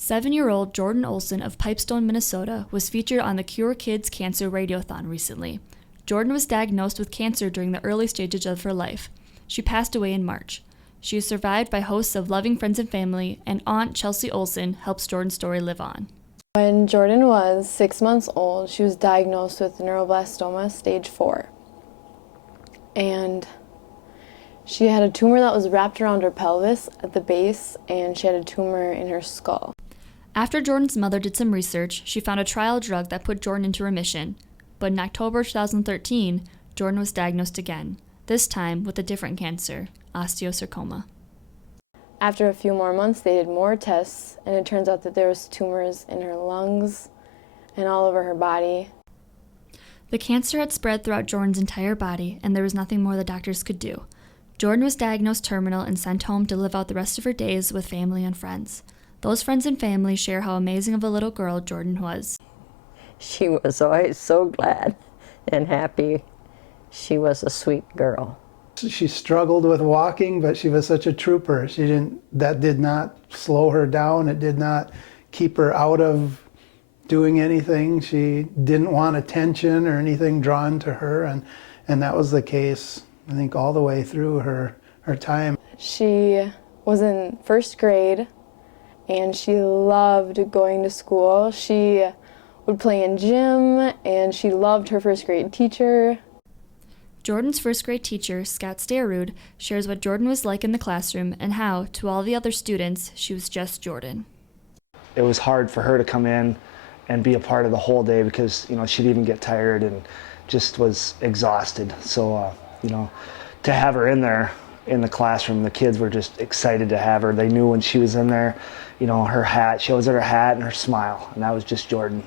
7-year-old Jordyn Olsen of Pipestone, Minnesota, was featured on the Kids Cancer Radio-thon recently. Jordyn was diagnosed with cancer during the early stages of her life. She passed away in March. She is survived by hosts of loving friends and family, and Aunt Chelsea Olsen helps Jordyn's story live on. When Jordyn was 6 months old, she was diagnosed with neuroblastoma stage 4. And she had a tumor that was wrapped around her pelvis at the base, and she had a tumor in her skull. After Jordyn's mother did some research, she found a trial drug that put Jordyn into remission. But in October 2013, Jordyn was diagnosed again, this time with a different cancer, osteosarcoma. After a few more months, they did more tests, and it turns out that there was tumors in her lungs and all over her body. The cancer had spread throughout Jordyn's entire body, and there was nothing more the doctors could do. Jordyn was diagnosed terminal and sent home to live out the rest of her days with family and friends. Those friends and family share how amazing of a little girl Jordyn was. She was always so glad and happy. She was a sweet girl. She struggled with walking, but she was such a trooper. That did not slow her down. It did not keep her out of doing anything. She didn't want attention or anything drawn to her, and that was the case, I think, all the way through her time. She was in first grade, and she loved going to school. She would play in gym, and she loved her first grade teacher. Jordyn's first grade teacher, Scott Starrud, shares what Jordyn was like in the classroom and how, to all the other students, she was just Jordyn. It was hard for her to come in and be a part of the whole day because, she'd even get tired and just was exhausted. So, to have her in there in the classroom, the kids were just excited to have her. They knew when she was in there, her hat, she always had her hat and her smile, and that was just Jordyn.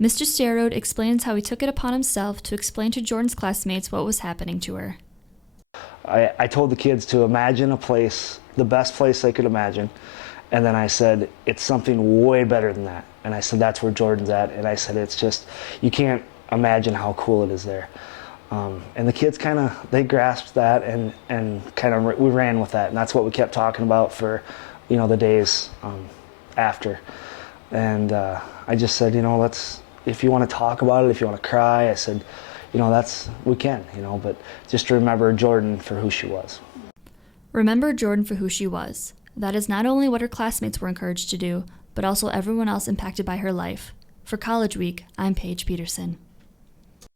Mr. Starrud explains how he took it upon himself to explain to Jordyn's classmates what was happening to her. I told the kids to imagine a place, the best place they could imagine, and then I said, it's something way better than that. And I said, that's where Jordyn's at, and I said, it's just, you can't imagine how cool it is there. And the kids they grasped that and we ran with that, and that's what we kept talking about for, the days after. And I just said, if you want to talk about it, if you want to cry, I said, we can, but just remember Jordyn for who she was. Remember Jordyn for who she was. That is not only what her classmates were encouraged to do, but also everyone else impacted by her life. For College Week, I'm Paige Peterson.